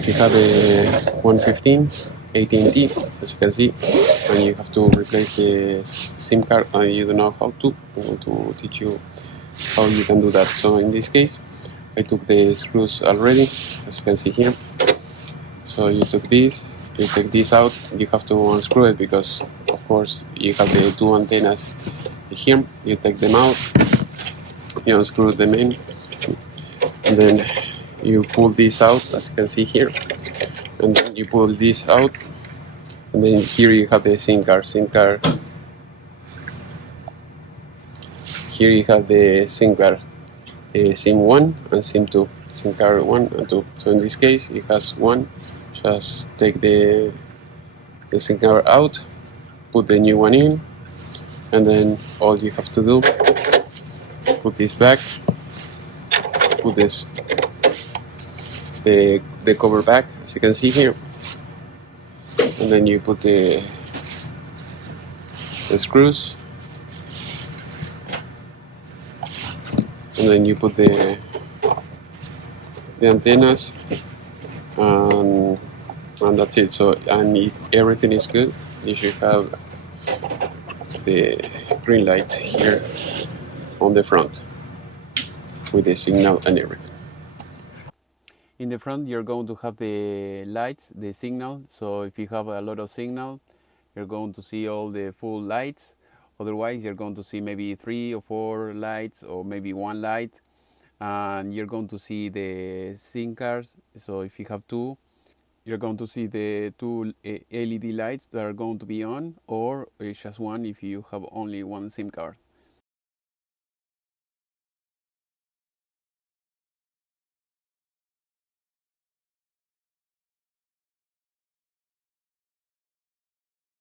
if you have a 115 AT&T, as you can see, and you have to replace the SIM card and you don't know how to, I'm going to teach you how you can do that. So in this case, I took the screws already, as you can see here. So you took this, you take this out, you have to unscrew it because of course you have the two antennas here. You take them out, you unscrew them in, and then you pull this out, as you can see here, and then you pull this out, and then here you have the SIM card. Here you have the SIM card, SIM 1 and SIM 2, SIM card 1 and 2. So in this case it has 1. Just take the SIM card out, put the new one in, and then all you have to do, put this back, put this the cover back, as you can see here, and then you put the screws, and then you put the antennas, and that's it. So, and if everything is good, you should have the green light here on the front with the signal and everything. In the front you're going to have the light, the signal, so if you have a lot of signal you're going to see all the full lights. Otherwise you're going to see maybe 3 or 4 lights or maybe 1 light, and you're going to see the SIM cards. So if you have 2, you're going to see the 2 LED lights that are going to be on, or just 1 if you have only 1 SIM card.